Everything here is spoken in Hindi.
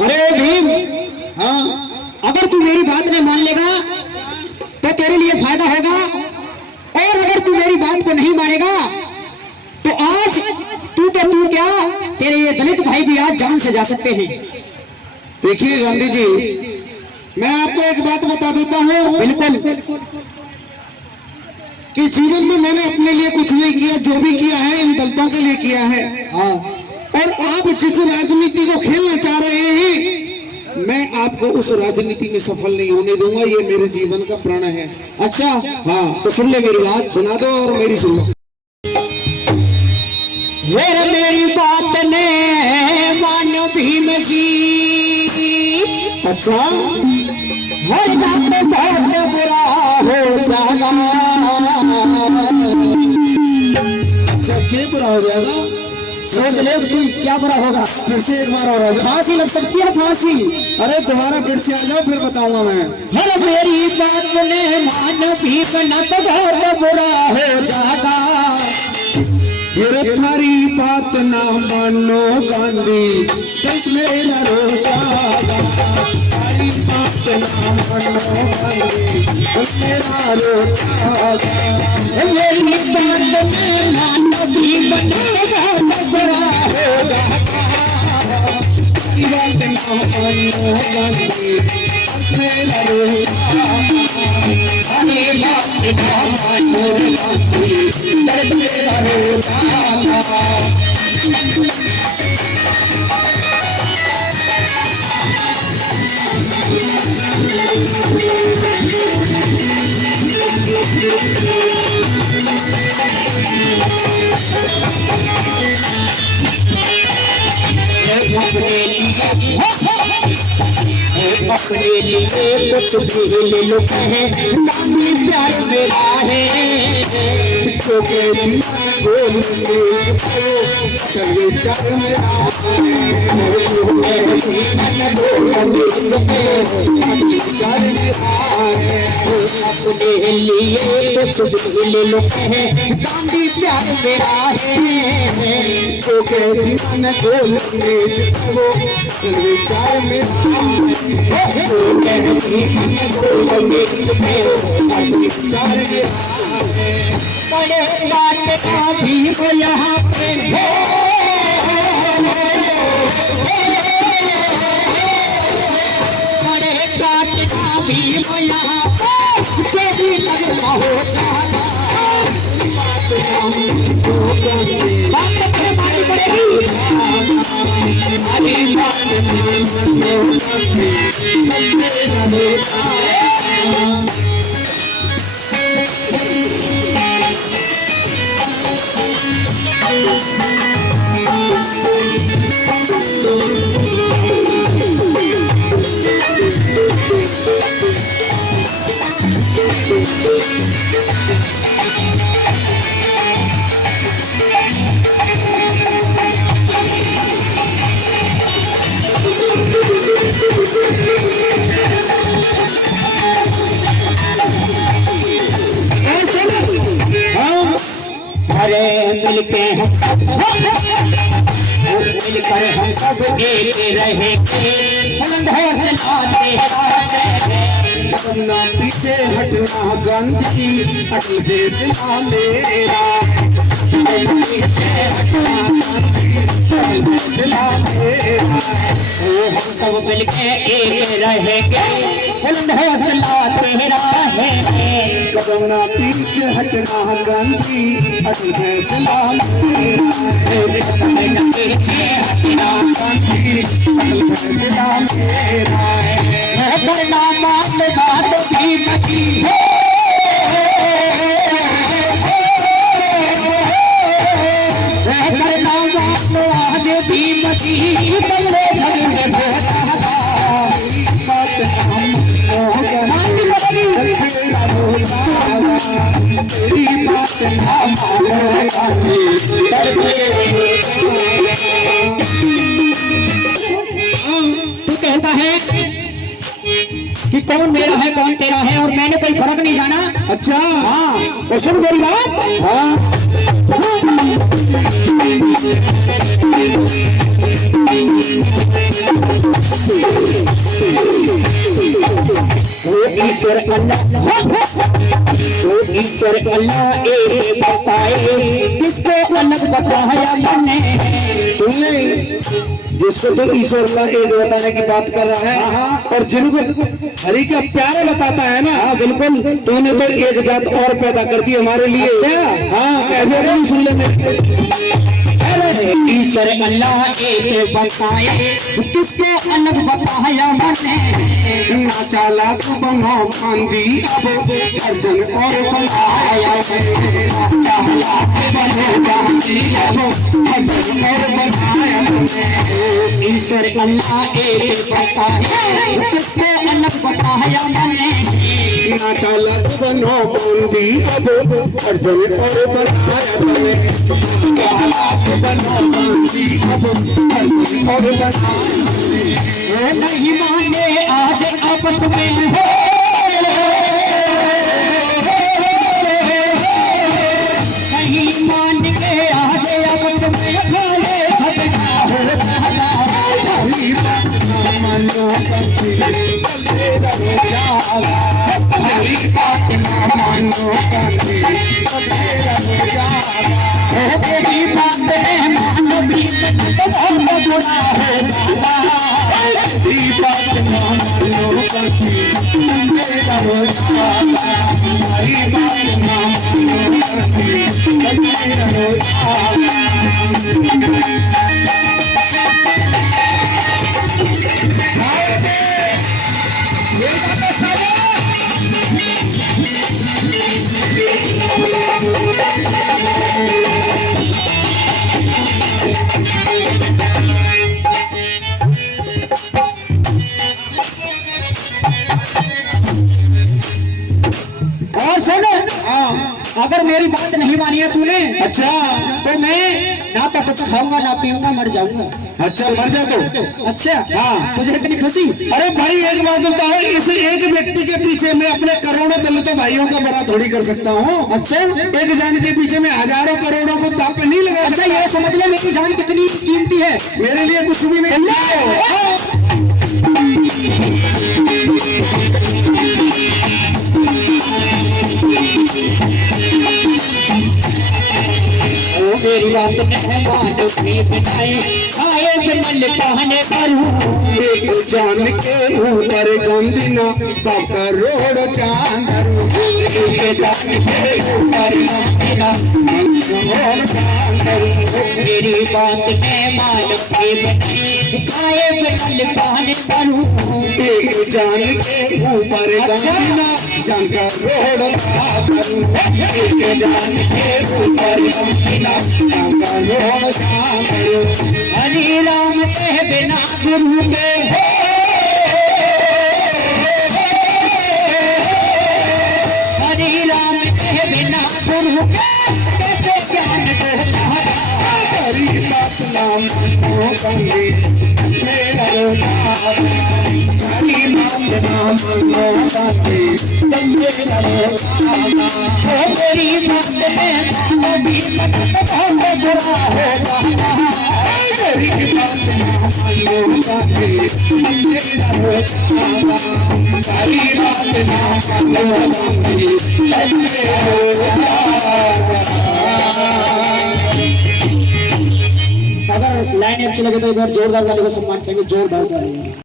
अरे भीम, हाँ अगर तू मेरी बात नहीं मान लेगा तो तेरे लिए फायदा होगा, और अगर तू मेरी बात को नहीं मानेगा तो आज तू तो तू क्या, तेरे ये दलित भाई भी आज जान से जा सकते हैं। देखिए गांधी जी, मैं आपको एक बात बता देता हूँ। बिल्कुल कि जीवन में मैंने अपने लिए कुछ नहीं किया, जो भी किया है इन दलितों के लिए किया है। हाँ, और आप जिस राजनीति को खेलना चाह रहे हैं, मैं आपको उस राजनीति में सफल नहीं होने दूंगा। ये मेरे जीवन का प्रण है। अच्छा, हाँ तो सुन ले मेरी बात, सुना दो और मेरी सुन लो। मेरी बात ने मानो भीम जी। अच्छा, वरना तो बहुत बुरा हो जाएगा। अच्छा क्या बुरा हो जाएगा? सोच ले तू क्या बुरा होगा। फिर से एक बार और फांसी लग सकती है, फांसी। अरे तुम्हारा फिर से आ जाओ, फिर बताऊंगा मैं। हर मेरी बात ने मान भीम, न तो बहुत बुरा हो जाएगा। ये थारी बात ना मानो गांधी, दर्द मेरा रो जाएगा। थारी बात ना मानो गांधी, दर्द मेरा रो जाएगा। मेरी बात ने मानो भीम, न बहुत बुरा हो जाएगा। थारी बात ना मानो गांधी, दर्द मेरा रो जाएगा। थारी बात ना मानो गांधी, दर्द मेरा रो जाएगा। अपने लिए कुछ भी ले लो, नामी प्यार मेरा है। तो बेटी बोल चले चल मेरा अपने लिए कुछ भी ले लो, गांधी प्यार मेरा है। तो कहती मन बोल वो चले चल मेरा बड़े बात का भी हो यहाँ पे, बड़े बात का भी हो यहाँ पे, जो भी करना होगा बात करनी पड़ेगी। हरी मिलके हम सब मिलकर हम सब एक रहेंगे। अपना पीछे हटना गांधी, अटल फैसला मेरा। पीछे हटना गांधी, अटल फैसला मेरा। हम सब मिलके एक रहेंगे, बुलंद हौसला तेरा है। अपना पीछे हटना गांधी, अटल फैसला मेरा। पीछे हटना गांधी, अटल फैसला मेरा। करना मान बात भी बची है। करना मान आज भी बची, बल्ले झगड़े होता बात हम तेरी बात ना तू कहता है कि कौन मेरा है कौन तेरा है, और मैंने कोई फर्क नहीं जाना। अच्छा, हाँ तो सुन मेरी बात। हाँ वो ईश्वर अल्लाह एक बताए, किसको अलग बताया मैंने। सुनने जिसको तो ईश्वर का एक बताने की बात कर रहा है, और जिनको हरि का प्यारा बताता है ना, बिल्कुल तूने तो एक जात और पैदा कर दी हमारे लिए। हाँ कह दिया नहीं, सुन ले मेरे। ईश्वर अल्लाह एक बताए, किसको अलग बताया मैंने। ना चालाक बनो आंधी अब अर्जन और बनाया है, ना चालाक बनो आंधी अब अर्जन और बनाया है। ईश्वर अल्लाह एक बताए, किसको अलग बताया मैंने। ना चालाक बनो आंधी अब अर्जन और बनाया है, चालाक बनो आंधी अब अर्जन और बनाया है। नहीं माने आज आपस में हो, नहीं मान के आज आपस में खाने झगड़ा हो रहा। हरी बात ना मानो करके तेरा रोजाला, हरी बात ना मानो करके तेरा रोजाला। तेरी बात है मानो भी तो बहुत बुरा हो जाता। हरी बात ना मानो करके तेरा रोजाला, हरी बात ना मानो करके तेरा रोजाला। और सुन, अगर मेरी बात नहीं मानी है तूने, अच्छा तो मैं ना तो कुछ खाऊंगा ना पीऊंगा, मर जाऊंगा। अच्छा मर जा तो। अच्छा हाँ। तुझे इतनी खुशी। अरे भाई एक बात होता है, इस एक व्यक्ति के पीछे मैं अपने करोड़ों दलितों भाइयों का बड़ा थोड़ी कर सकता हूँ। अच्छा, एक जान के पीछे मैं हजारों करोड़ों को दांव पे नहीं लगा अच्छा सकता। ये समझ ले मेरी जान कितनी कीमती है। मेरे लिए कुछ भी नहीं। मेरी बात मेहमान भी बिठाए, आए बिमल पहने करूं। एक जान के ऊपर गंदिना तब करोड़ चांद, एक जान के ऊपर गंदिना करोड़ चांद। मेरी बात मेहमान भी बिठाए, आए बिमल पहने करूं। एक जान के ऊपर गंदिना जान करोड़ चांद, एक जान के ऊपर गंदिना जान करोड़ चांद। हरि राम के बिना गुरु के हो, हरि राम के बिना गुरु के कैसे ज्ञान देता। हरी बात नाम मानो करके तेरा रोजाला, हरी बात नाम मानो करके तेरा रोजाला। मेरी बात में भी बहुत बुरा होगा। हरी बात नाम मानो करके तेरा रोजाला, हरी बात नाम मानो करके तेरा रोजाला। अगर लाइन अच्छी लगे तो एक बार जोरदार वाले को सम्मान चाहिए, जोरदार वाले।